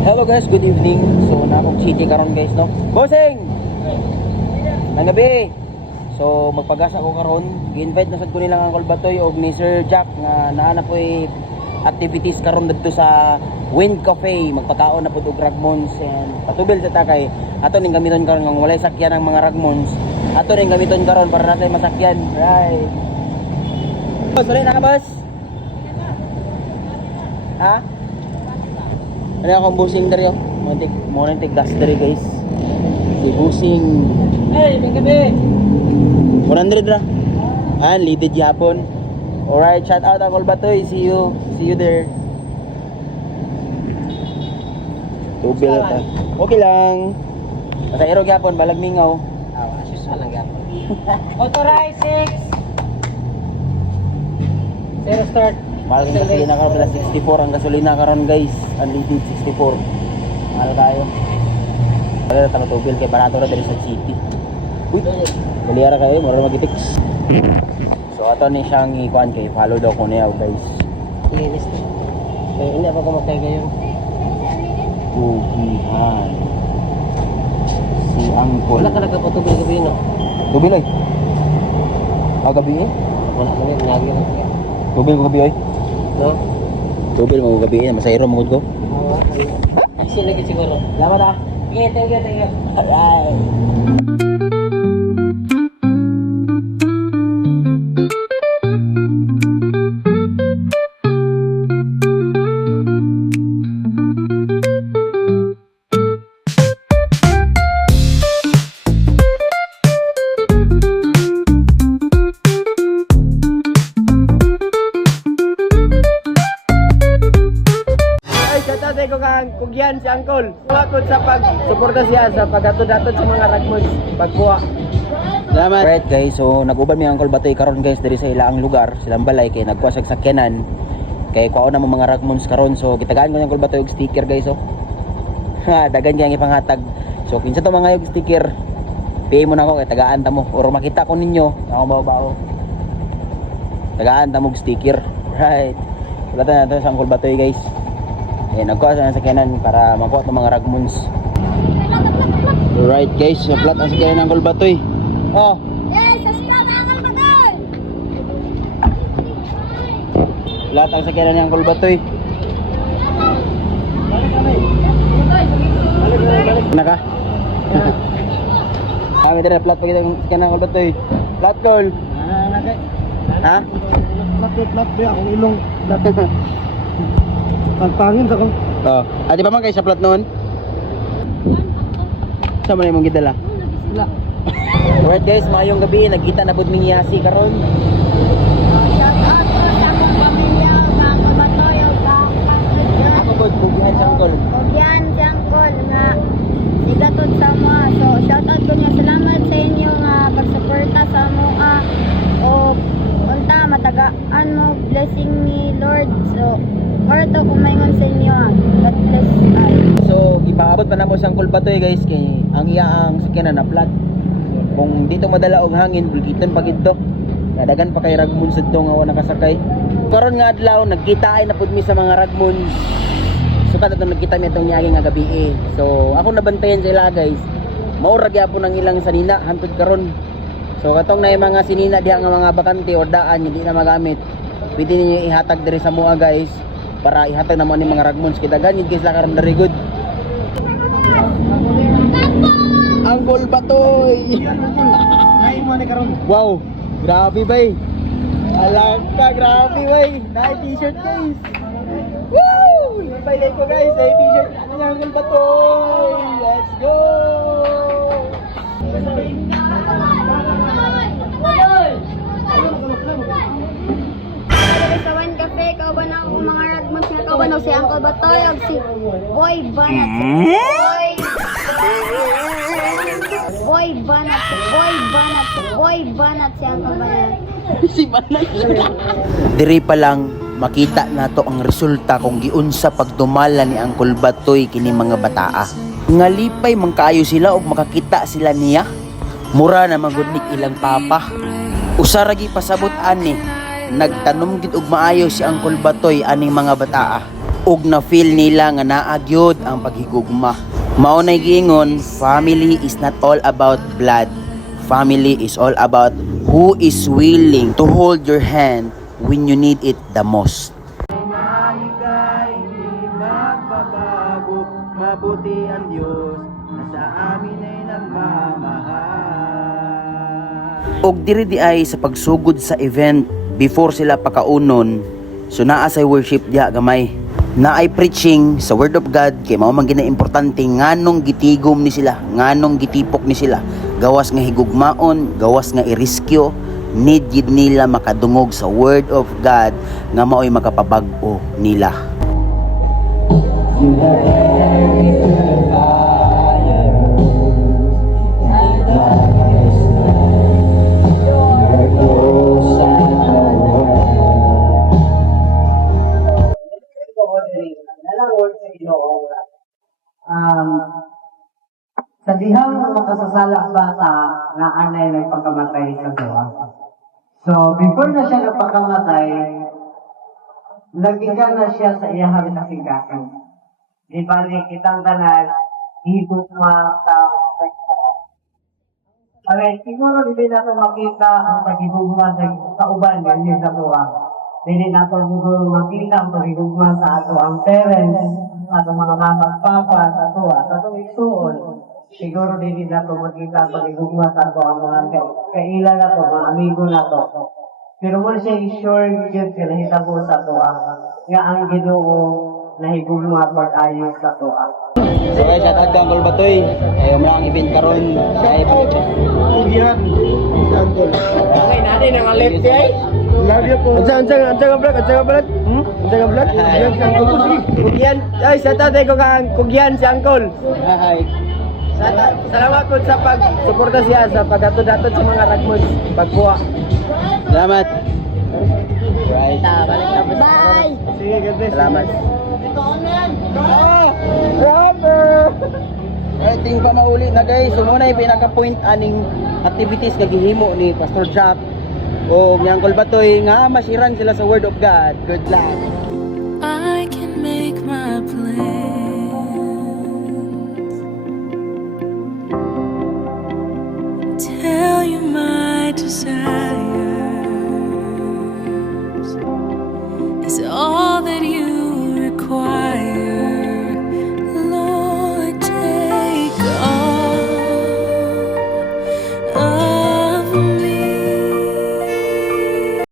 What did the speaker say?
Hello guys, good evening. So na akong city karon guys, no. Bossing. Nang gabi. So magpagasa ko karon, gi-invite na sad ko nilang Uncle Batoy og ni Sir Jack nga naa na po'y activities karon didto sa Wind Cafe. Magpakaon na pud og ragmons and patubil sa takay. Ato ning gamiton karon nga walay sakyan ang mga ragmons. Ato ning gamiton karon para natay masakyan. Right. Boss, ulit na ka, boss? Ha? Ano akong busing dari oh. Montek gas dari guys. Si busing. Hey, may gabi. 100 ra. Leaded yapon. Alright, shout out Uncle Batoy. See you there. Tubil ta. Okay lang. Basta ero gyapon balag mingaw. Asus lang gyapon. Authorize 6. Zero start. Mahal ng gasolina karon pala 64 ang gasolina karon guys. Unleaded 64. Mahal tayo. Wala na tubil kay barato ra diri sa city. Uy, daliara kayo, mura magitix. So ato ni siyang ikuan kay follow daw ko niya guys. Linis na. Kaya hindi pa kumakay kayo. Tubihan. Si Uncle. Wala ka nagpatubil gabi no? Tubil ay? Gabi eh? Wala ka nagagi na. Tubil ko gabi ay? No? Tubil mo gabi eh, masayro mo ko? Oo. Action lagi siguro. Salamat ah. Okay, thank you. Alright. Ko kang kugyan si Uncle. Kuwakot sa pag-suporta siya sa pag-atod-atod sa mga ragmons pagkuha. Salamat. Right guys, so nag-uban mi Uncle Batoy karon guys diri sa ilaang lugar, silang balay kay nagkuha sa sakyanan. Kay kuha na mo mga ragmons karon, so gitagaan ko ni Uncle Batoy og sticker guys oh. Ha, dagan kay ipanghatag. So kinsa to mga yung sticker? Pay mo na ako kay tagaan ta mo or makita ko ninyo ako bawo. Tagaan ta mo og sticker. Right. Wala ta nato sa Uncle Batoy guys. Nagkuha sa sakyanan para makuha ng mga ragmons. Alright guys, flat ang sakyanan ng Uncle Batoy. Oh. Yes, subscribe Uncle Batoy. Flat ang sakyanan ng Uncle Batoy. Balik ka? Kami din na flat pag itong sakyanan ng Uncle Batoy. Flat call. Ha? Flat ba akong ilong. Pagpangin sa ko. Oh. Di ba man kayo sa plot noon? Saan mo na yung gidala? Wala. Alright guys, mayong gabi. Nagkita na po ng Yasi karon. Shout out po sa akong pamilya, Uncle Batoy, o Ako po, bugihan sa Uncle. Bugyan si Uncle nga sigatod sa mga. So shout out ko niya. Salamat sa inyo nga pagsuporta sa mga o unta matagaan mo blessing ni Lord. So to kumaingon sa inyo. God bless all. So, ipaabot pa na mo sa Uncle Batoy guys kay ang iyaang sakyanan na flat. Kung dito madala og hangin, bulkiton pa gito. Nadagan pa kay ragmons dito nga wala nakasakay. Karon nga adlaw nagkita ay napud mi sa mga ragmons. So kada nagkita mi atong niagi nga gabi eh. So, ako nabantayan sila guys. Maura gyapon ang ilang sanina hantod karon. So, katong na mga sinina diha nga mga bakante o daan hindi na magamit. Pwede niyo ihatag diri sa mua guys. Para ihatag naman ni mga ragmons kita ganit guys la karon very good. Uncle Batoy. Wow, grabe bay. Alaka, grabe bay. Dai t-shirt guys. Woo! Pay ko guys, dai t-shirt ni Uncle Batoy. Let's go. Sa Wind Cafe, kauban ako mga ragmons nga kauban ako si Uncle Batoy o si Boy Banat. Boy Banat si Uncle Banat. Si Banat. Diri pa lang makita nato ang resulta kung giunsa pagdumala ni Uncle Batoy kini mga bataa. Ngalipay man kaayo sila og makakita sila niya. Mura na magudnik ilang papa. Usa ra gi pasabot ani. Nagtanom gid og maayo si Uncle Batoy aning mga bataa. ug na feel nila nga naagyod ang paghigugma. Mao nay giingon, family is not all about blood. Family is all about who is willing to hold your hand when you need it the most. Mabuti ang Diyos na sa amin ay nagmamahal. Og diri di ay sa pagsugod sa event before sila pakaunon, so naa say worship diha gamay. Naay preaching sa word of God kay mao man gina importante nganong gitigom ni sila, nganong gitipok ni sila. Gawas nga higugmaon, gawas nga i-rescue, need gid nila makadungog sa word of God nga mao'y makapabag-o nila. Sa dihang makasasala bata na anay nagpakamatay sa buwan. So, before na siya nagpakamatay, nagkikan na siya sa iyahang kasigakan. Di balik kitang tanan, hibot mga tao. Okay, siguro hindi na ito makita ang pagigugma sa kauban ganyan sa buwan. Hindi na ito siguro makita ang pagigugma sa ato ang parents, ato mga mama at papa sa tuwa, sa itong isuon. Siguro hindi na ito makita ang pagigugma sa ato ang mga kailan na ito, mga amigo na ito. Pero mo siya i-sure yun sila hitabo sa tuwa. Nga ang Ginoo nahigugma pag-ayos sa tuwa. So guys, shout out kang Uncle Batoy. Mo ang event karon sa Kugihan, Uncle. Okay, natin ang left guys. Love you po. Ang vlog. Ang vlog. Kugyan. Ay, sa tatay ko kang kugyan si Uncle. Hi. Salamat po sa pag-suporta siya sa pag-atod-atod sa mga ragmos pagkuha. Salamat. Right. Bye! Sige, God bless. Salamat. Ting pa mauli na guys. So muna yung pinaka-point aning activities nga gihimo ni Pastor Jack o ni Uncle Batoy nga masiran sila sa Word of God. Good luck. I can make my plans. Tell you my desire.